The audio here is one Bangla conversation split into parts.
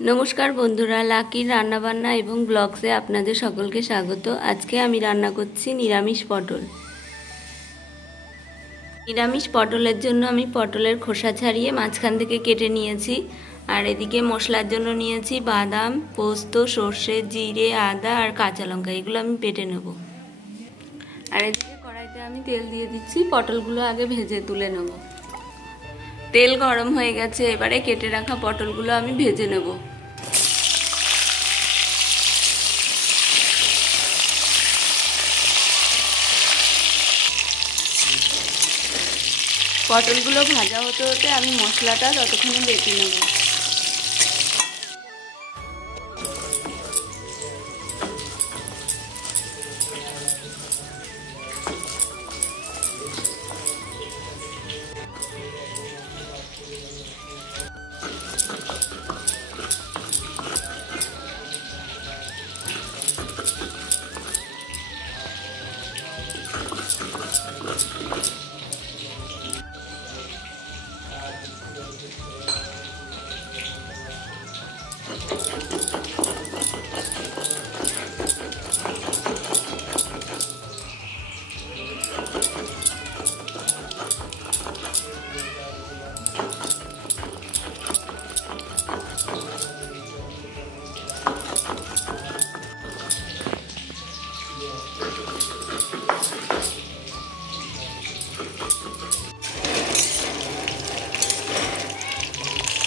नमस्कार बंधुरा लाकी रान्ना बान्ना एवं ब्लग्से आपनादेर सकलके स्वागत। आज के आमी रान्ना करछि निरामिष पटल। निरामिष पटलेर जोन्नो आमी पटलेर खोसा छाड़िए माझखान थेके केटे नियेछि और एदिके मशलार जोन्नो नियेछि बादाम, पोस्त, सर्षे, जिरे, आदा और काँचा लंका एगुलो आमी बेटे नेब। और एदिके कड़ाइते आमी तेल दिए दिচ্ছি, पटलगुलो आगे भेजे तुले नेब। तेल गरम हो गेছে, এবারে কেটে রাখা পটলগুলো আমি ভেজে নেব। পটলগুলো ভাজা হতে হতে আমি মশলাটা ততক্ষণে বেটে নেব।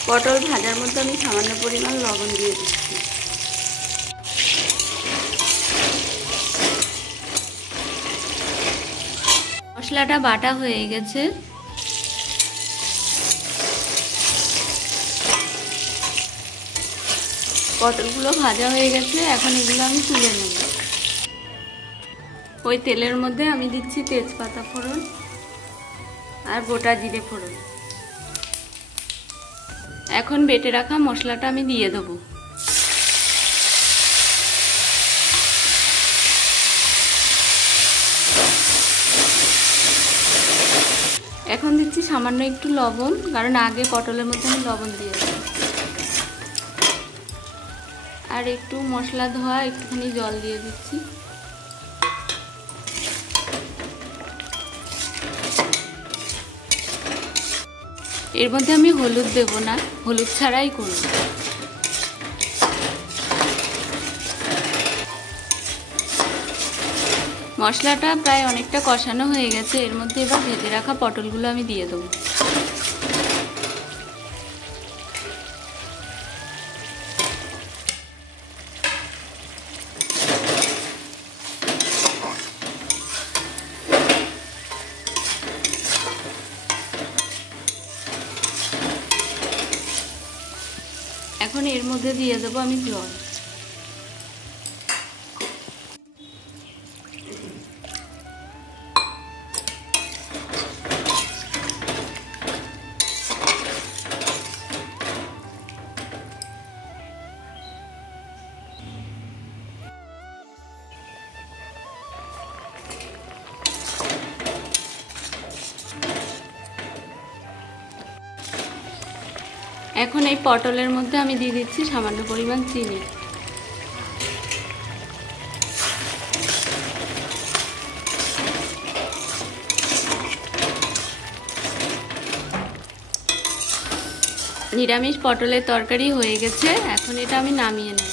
পটল ভাজার মধ্যে আমি সামান্য পরিমাণ লবণ দিয়ে দিচ্ছি। মশলাটা বাটা হয়ে গেছে। পটলগুলো ভাজা হয়ে গেছে, এখন এগুলো আমি তুলে নেব। ওই তেলের মধ্যে আমি দিচ্ছি তেজপাতা ফোড়ন আর গোটা জিরে ফোড়ন। এখন বেটে রাখা মশলাটা আমি দিয়ে দেব। এখন দিচ্ছি সামান্য একটু লবণ, কারণ আগে পটলের মধ্যে আমি লবণ দিয়েছি। আর একটু মশলা ধোয়া একটুখানি জল দিয়ে দিচ্ছি। এর মধ্যে আমি হলুদ দেব না, হলুদ ছাড়াই করব। মশলাটা প্রায় অনেকটা কষানো হয়ে গেছে, এর মধ্যে এবার ভেজে রাখা পটলগুলো আমি দিয়ে দেব। এখন এর মধ্যে দিয়ে দেবো আমি জল। এখন এই পটলের মধ্যে আমি দিয়ে দিচ্ছি সামান্য পরিমাণ চিনি। নিরামিষ পটলের তরকারি হয়ে গেছে, এখন এটা আমি নামিয়ে নেব।